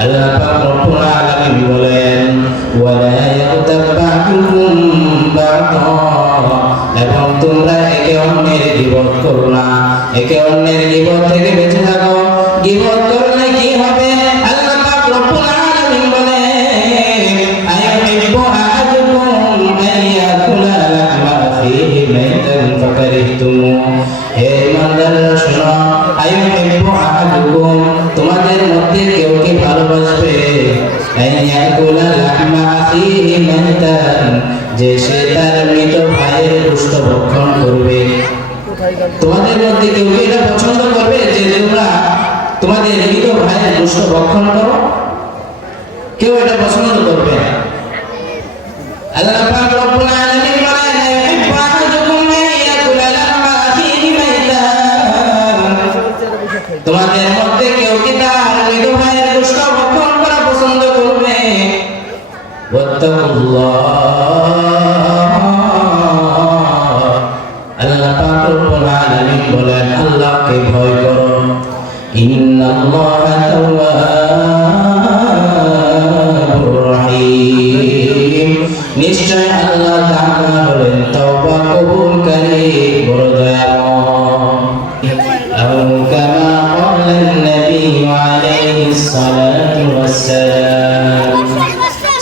আল্লাহ তোমরা একে অন্যের গিবত করো না। একে অন্যের গিবত থেকে তোমাদের মধ্যে কেউ এটা পছন্দ করবে, যে তোমাদের মৃত করো? কেউ এটা পছন্দ করবে না। ওয়াত্তাকুল্লাহ আল্লাহ পাক রব্বুল আলামিন বলেন আল্লাহকে ভয় করো ইন্নাল্লাহা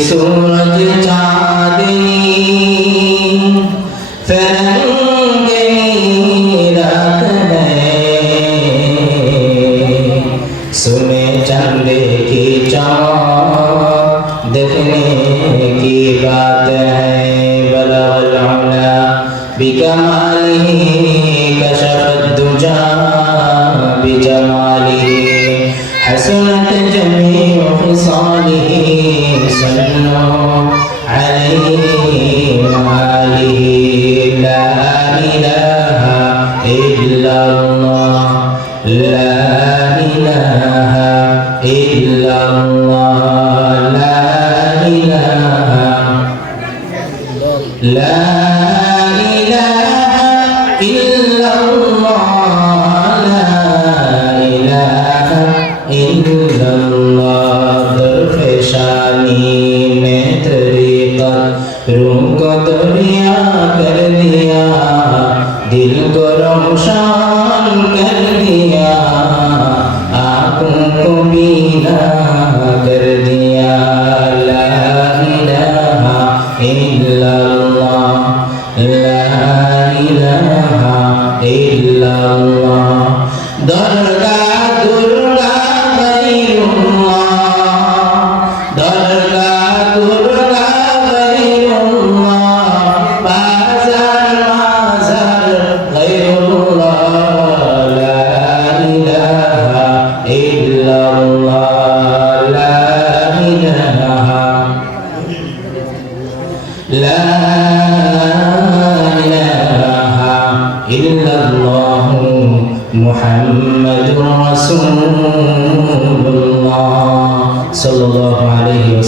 सूरज चांदनी कदरिया कर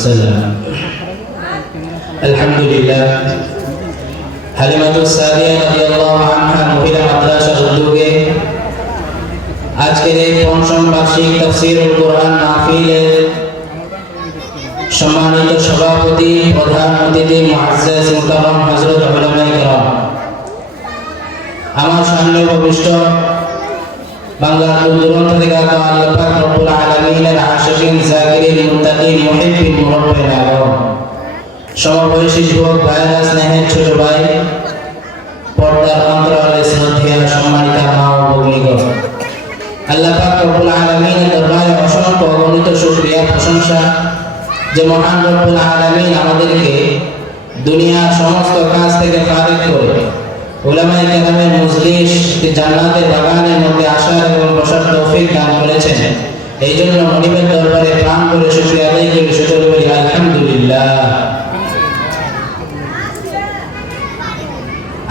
وسلم الحمد لله حلمة السابية رضي الله عنها মহিলা মাদ্রাসা উদ্যোগে আজকের এই পঞ্চম বার্ষিক তাফসিরুল কোরআন মাহফিলের সম্মানিত সভাপতি, প্রধান অতিথি, মুআজ্জাজ মুকাররম হযরত উলামায়ে کرام আমার সামনে উপবিষ্ট বাংলার দূরন্ত থেকে আল্লাহ পাক রব্বুল আলামিনের যুবক ছোট ভাই সম্মানিত আল্লাহ পাক রব্বুল অসংখ্য অগণিত শুকরিয়া, প্রশংসা যে মহান রব্বুল আলামিন আমাদেরকে দুনিয়ার সমস্ত কাজ থেকে ফারেক করে উলামায়ে কেরামের মজলিস জান্নাতের বাগানের মধ্যে আসার এবং বসার তৌফিক দান করেছেন। এই জন্য মনিবের দরবারে প্রাণ করে শুকরিয়া আদায় করে শুকর করি, আলহামদুলিল্লাহ।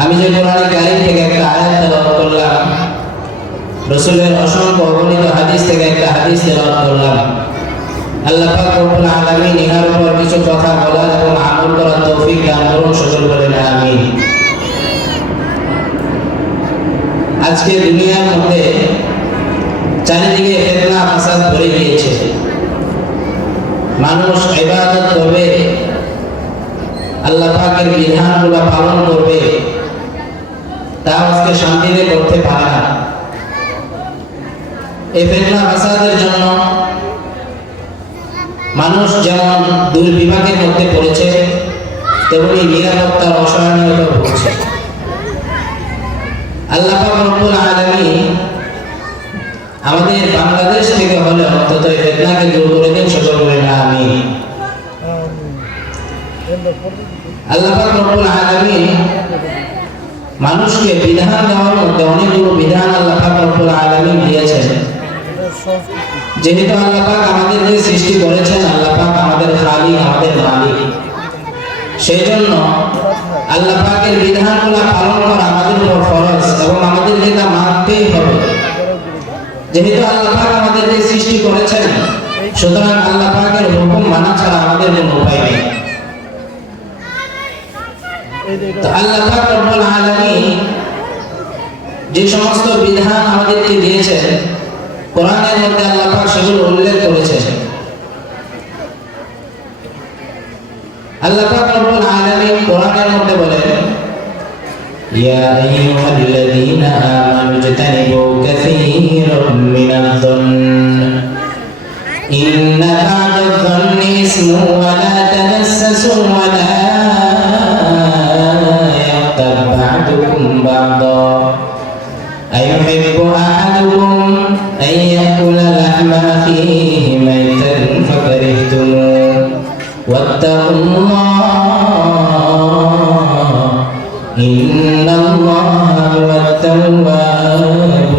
আমি যে কোরআন কারিম থেকে একটা আয়াত তেলাওয়াত করলাম, রসুলের অসংখ্য অগণিত হাদিস থেকে একটা হাদিস তেলাওয়াত করলাম। আল্লাহ পাক রব্বুল আলামিন ইহার উপর কিছু কথা বলার এবং আমল করার তৌফিক দান করুন আমিন। আজকে দুনিয়ার মধ্যে পাকের বিধানগুলো পালন করবে তা আজকে শান্তিতে করতে পারে না। জন্য মানুষ যেমন দুর্বিভাগের মধ্যে পড়েছে, তেমনি নিরাপত্তার আল্লাহ রব্বুল আমাদের বাংলাদেশ থেকে হলে অন্তত এই ফেতনাকে দূর করে দিন সকল বলেন আমিন। আল্লাহ রব্বুল আলামিন মানুষকে বিধান দেওয়ার মধ্যে অনেকগুলো বিধান আল্লাহ রব্বুল আলামিন দিয়েছেন। যেহেতু আল্লাহ পাক আমাদেরকে সৃষ্টি করেছেন, আল্লাহ আমাদের খালিক, আমাদের মালিক। সেই জন্য আল্লাহ পাকের বিধানগুলো পালন করা আমাদের উপর ফরজ এবং আমাদেরকে তা মানতেই হবে। যেহেতু আল্লাহ পাক আমাদেরকে সৃষ্টি করেছেন, সুতরাং আল্লাহ পাকের হুকুম মানা ছাড়া আমাদের কোনো উপায় নেই। আল্লাহ যে সমস্ত বিধান আমাদেরকে দিয়েছেন, কোরআনের মধ্যে আল্লাহ সেগুলো উল্লেখ করেছে আল্লাহ রব্বুল আলামিন কোরআনের মধ্যে বলেন, ইয়া আইয়ুহাল্লাযীনা আমানু কাসীরাম ইন্না ওয়া লা তানাসসু ওয়া লা الله هو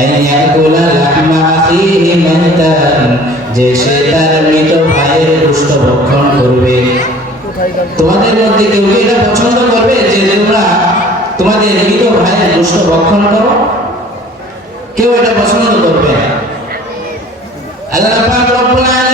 আন ইয়াকুলা লাহমা আখিহি মাইতান যে সে তার মৃত ভাইয়ের গোশত ভক্ষণ করবে। তোমাদের মধ্যে কেউ কি এটা পছন্দ করবে, যে তোমরা তোমাদের মৃত ভাইয়ের গোশত ভক্ষণ করো? কেউ এটা পছন্দ করবে না। আল্লাহ পাক আলামিন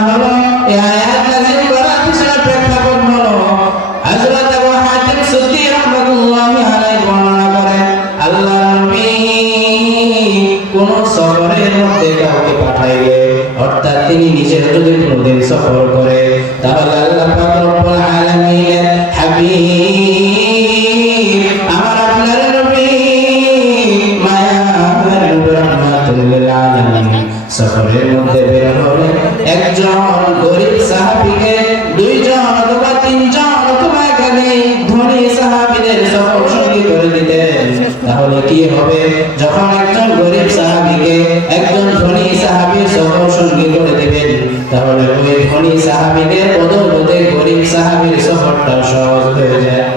হবে। যখন একজন গরিব সাহাবীকে একজন ধনী সাহাবীর সফর সঙ্গী করে দিবেন, তাহলে ওই ধনী সাহাবীদের বদৌলতে গরিব সাহাবীর সফরটা সহজ হয়ে যায়।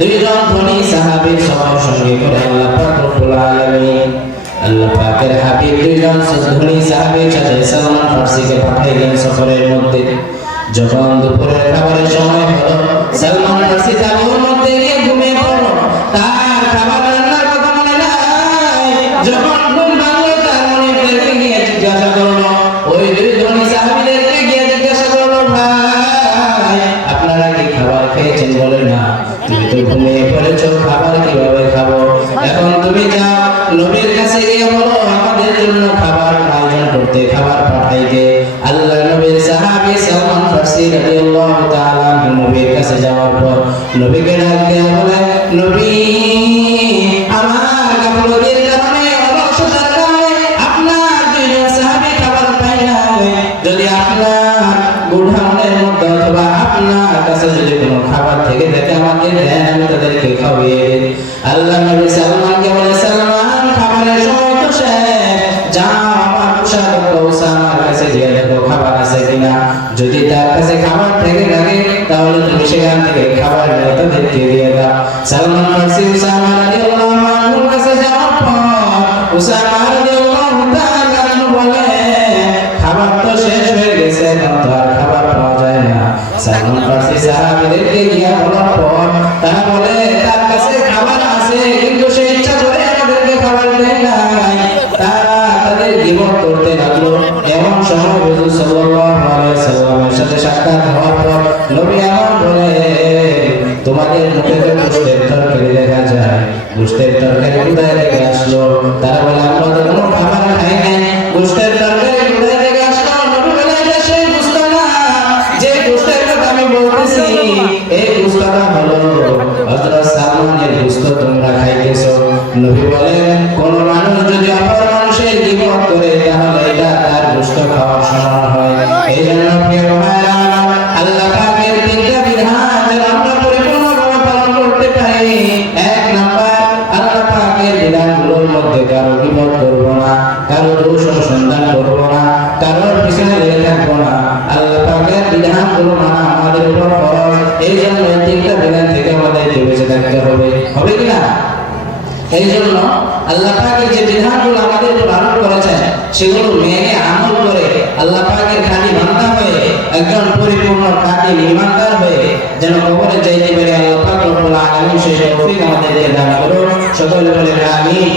দুইজন ধনী সাহাবীর সফর সঙ্গে করে আল্লাহ আল্লাহ পাকের হাবিব দুইজন ধনী সাহাবী সাথে সালমান ফার্সিকে পাঠাইলেন সফরের মধ্যে। যখন দুপুরের খাবারের সময় হলো, সালমান ফার্সি তাবুর মধ্যে গিয়ে ঘুমিয়ে পড়ল। তার খাবার আপনার কাছে যদি কোনো খাবার থেকে থাকে আমাকে দেন আমি তাদেরকে খাওয়িয়ে আল্লাহ নবী নবী বলেন, কোন মানুষ যদি অপর মানুষের গিবত করে, তাহলে এটা তার গোস্ত খাওয়ার সমান হয়। এই জন্য আমাদের উপর এই জন্য তিনটা বিধান থেকে আমাদেরকে বেঁচে থাকতে হবে। হবে কি না? এই জন্য আল্লাহ যে বিধানগুলো আমাদের পালন করেছেন, সেগুলো মেনে আমল করে আল্লাহ খাঁটি বান্দা হয়ে একজন পরিপূর্ণ খাঁটি ইমানদার হয়ে যেন কবরে যাইতে পারে, আল্লাহ সকলে বলে আমিন।